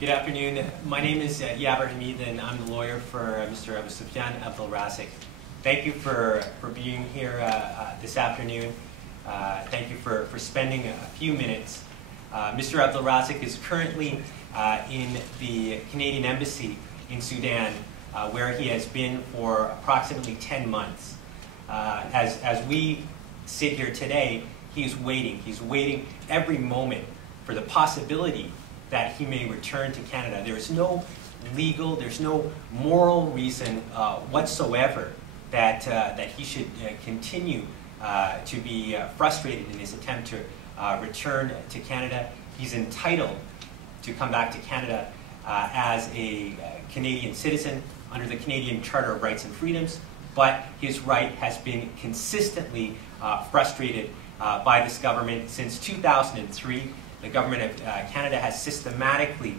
Good afternoon. My name is Yavar Hameed, and I'm the lawyer for Mr. Abousfian Abdelrazik. Thank you for being here this afternoon. Thank you for spending a few minutes. Mr. Abdelrazik is currently in the Canadian Embassy in Sudan, where he has been for approximately 10 months. As we sit here today, he's waiting. He's waiting every moment for the possibility that he may return to Canada. There is no legal, there's no moral reason whatsoever that he should continue to be frustrated in his attempt to return to Canada. He's entitled to come back to Canada as a Canadian citizen under the Canadian Charter of Rights and Freedoms, but his right has been consistently frustrated by this government since 2003. The government of Canada has systematically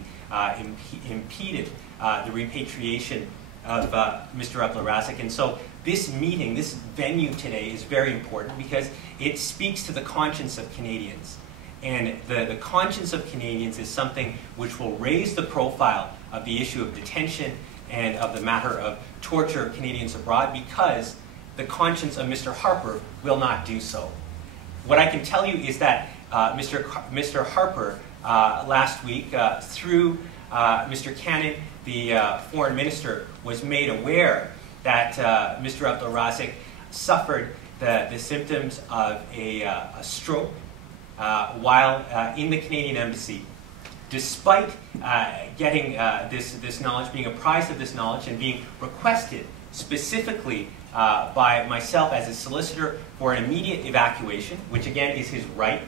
impeded the repatriation of Mr. Abdelrazik. And so this meeting, this venue today is very important because it speaks to the conscience of Canadians. And the conscience of Canadians is something which will raise the profile of the issue of detention and of the matter of torture of Canadians abroad, because the conscience of Mr. Harper will not do so. What I can tell you is that Mr. Harper last week, through Mr. Cannon, the foreign minister, was made aware that Mr. Abdelrazik suffered the symptoms of a stroke while in the Canadian Embassy. Despite getting this knowledge, being apprised of this knowledge, and being requested specifically by myself as a solicitor for an immediate evacuation, which again is his right,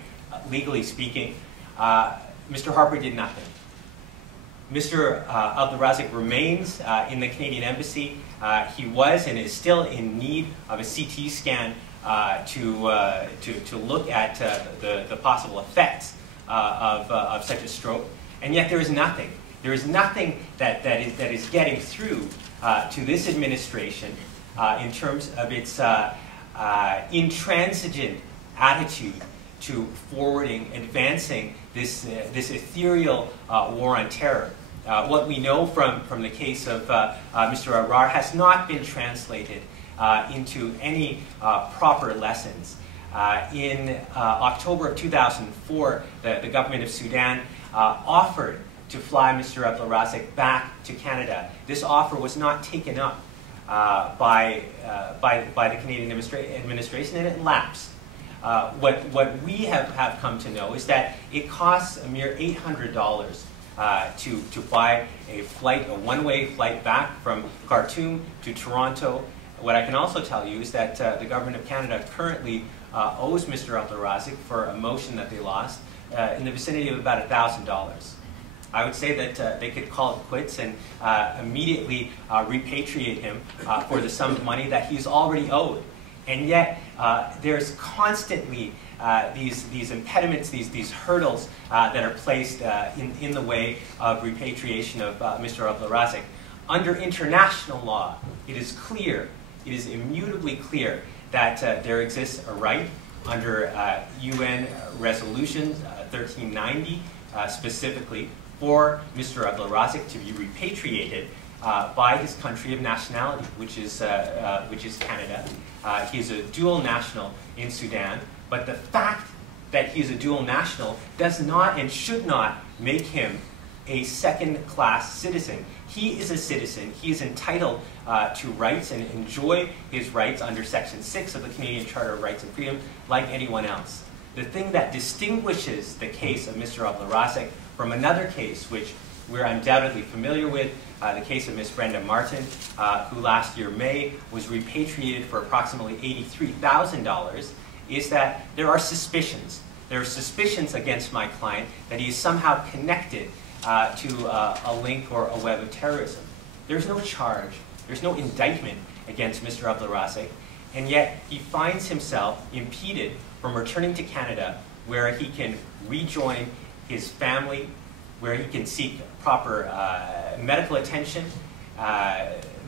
legally speaking, Mr. Harper did nothing. Mr. Abdelrazik remains in the Canadian Embassy. He was and is still in need of a CT scan to look at the possible effects of such a stroke. And yet there is nothing. There is nothing that is getting through to this administration in terms of its intransigent attitude to forwarding, advancing this ethereal war on terror. What we know from the case of Mr. Arar has not been translated into any proper lessons. In October of 2004, the government of Sudan offered to fly Mr. Abdelrazik back to Canada. This offer was not taken up by the Canadian administration, and it lapsed. What we have come to know is that it costs a mere $800 to buy a one-way flight back from Khartoum to Toronto. What I can also tell you is that the government of Canada currently owes Mr. Abdelrazik for a motion that they lost in the vicinity of about $1,000. I would say that they could call it quits and immediately repatriate him for the sum of money that he's already owed. And yet, there's constantly these impediments, these hurdles that are placed in the way of repatriation of Mr. Abdelrazik. Under international law, it is clear, it is immutably clear that there exists a right under UN Resolution 1390, specifically, for Mr. Abdelrazik to be repatriated by his country of nationality, which is Canada. He is a dual national in Sudan, but the fact that he is a dual national does not and should not make him a second-class citizen. He is a citizen. He is entitled to rights and enjoy his rights under Section 6 of the Canadian Charter of Rights and Freedom like anyone else. The thing that distinguishes the case of Mr. Abdelrazik from another case, which we're undoubtedly familiar with, the case of Ms. Brenda Martin, who last year, May, was repatriated for approximately $83,000, is that there are suspicions. There are suspicions against my client that he is somehow connected to a link or a web of terrorism. There's no charge. There's no indictment against Mr. Abdelrazik, and yet he finds himself impeded from returning to Canada, where he can rejoin his family, where he can seek proper medical attention.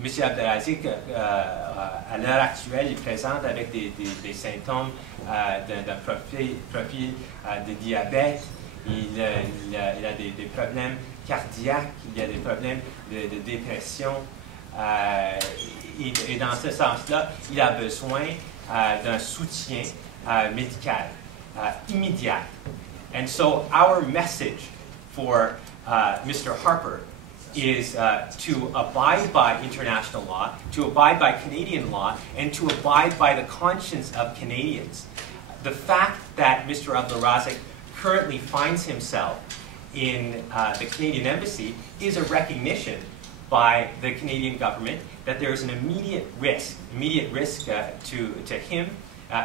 Monsieur Abdelrazik, à l'heure actuelle, il présente avec des symptômes d'un profil de diabète il a des problèmes cardiaques, il y a des problèmes de dépression. Et dans ce sens-là, il a besoin d'un soutien médical immédiat. And so our message for Mr. Harper is to abide by international law, to abide by Canadian law, and to abide by the conscience of Canadians. The fact that Mr. Abdelrazik currently finds himself in the Canadian Embassy is a recognition by the Canadian government that there is an immediate risk to him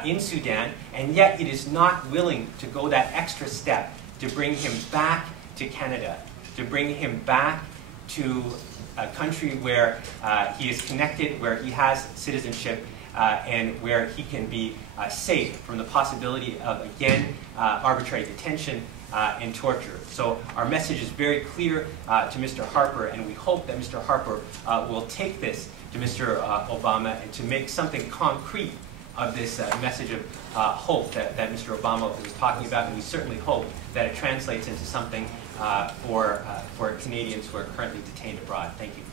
in Sudan, and yet it is not willing to go that extra step to bring him back to Canada, to bring him back to a country where he is connected, where he has citizenship, and where he can be safe from the possibility of, again, arbitrary detention and torture. So our message is very clear to Mr. Harper, and we hope that Mr. Harper will take this to Mr. Obama and to make something concrete of this message of hope that Mr. Obama was talking about, and we certainly hope that it translates into something for Canadians who are currently detained abroad. Thank you.